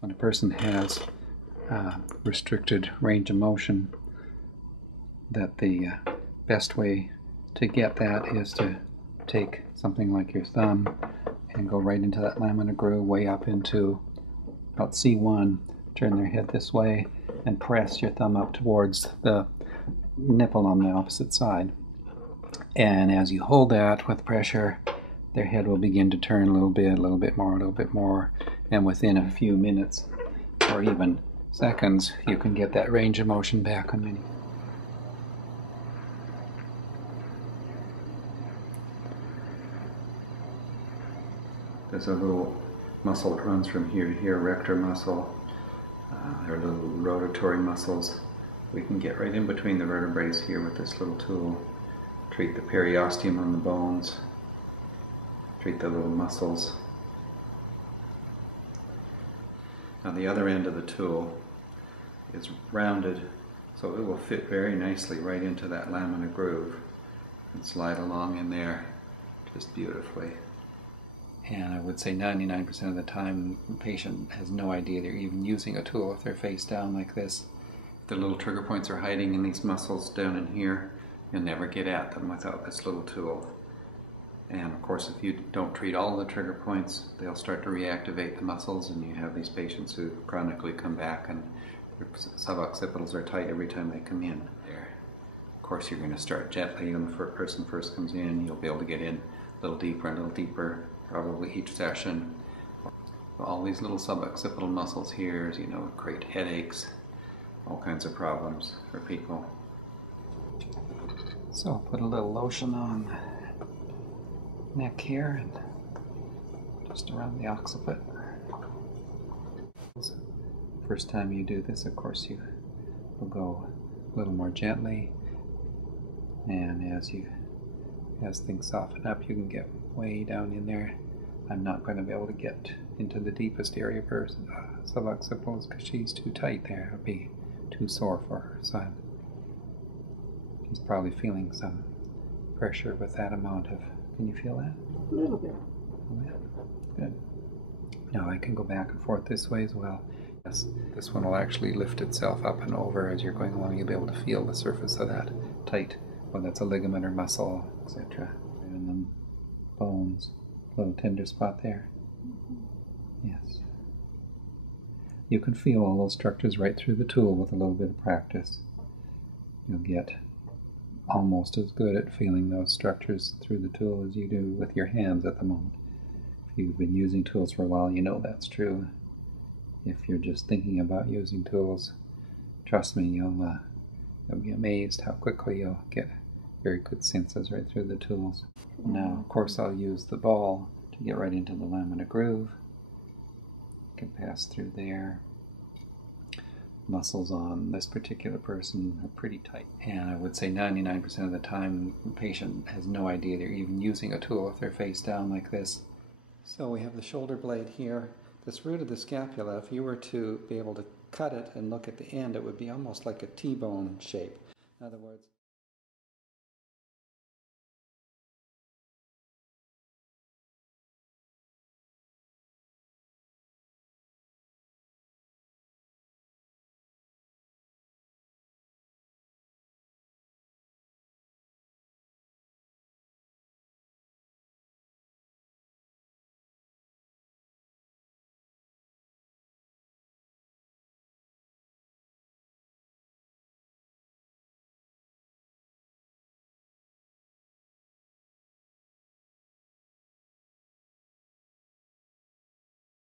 When a person has restricted range of motion, that the best way to get that is to take something like your thumb and go right into that laminar groove way up into about C1, turn their head this way, and press your thumb up towards the nipple on the opposite side. And as you hold that with pressure, their head will begin to turn a little bit more, and within a few minutes or even seconds, you can get that range of motion back on many. There's a little muscle that runs from here to here, rector muscle. There are little rotatory muscles. We can get right in between the vertebrae here with this little tool. Treat the periosteum on the bones. Treat the little muscles. Now the other end of the tool is rounded, so it will fit very nicely right into that laminar groove and slide along in there just beautifully. And I would say 99% of the time the patient has no idea they're even using a tool if they're face down like this. If the little trigger points are hiding in these muscles down in here, you'll never get at them without this little tool. And of course, if you don't treat all the trigger points, they'll start to reactivate the muscles, and you have these patients who chronically come back and their suboccipitals are tight every time they come in. There. Of course, you're going to start gently. When the person first comes in, you'll be able to get in a little deeper, probably each session. All these little suboccipital muscles here, as you know, create headaches, all kinds of problems for people. So I'll put a little lotion on the neck here and just around the occiput. First time you do this, of course, you will go a little more gently, and as things soften up, you can get way down in there. I'm not going to be able to get into the deepest area of her suboccipitals because she's too tight there. It'll be too sore for her. So she's probably feeling some pressure with that amount of. Can you feel that? A little bit. Good. Now I can go back and forth this way as well. Yes, this one will actually lift itself up and over as you're going along. You'll be able to feel the surface of that tight, whether that's a ligament or muscle, etc. And then bones, little tender spot there. Yes. You can feel all those structures right through the tool with a little bit of practice. You'll get almost as good at feeling those structures through the tool as you do with your hands at the moment. If you've been using tools for a while, you know that's true. If you're just thinking about using tools, trust me, you'll be amazed how quickly you'll get very good senses right through the tools. Now, of course, I'll use the ball to get right into the laminar groove. Can pass through there. Muscles on this particular person are pretty tight. And I would say 99% of the time the patient has no idea they're even using a tool if they're face down like this. So we have the shoulder blade here. This root of the scapula, if you were to be able to cut it and look at the end, it would be almost like a T-bone shape. In other words,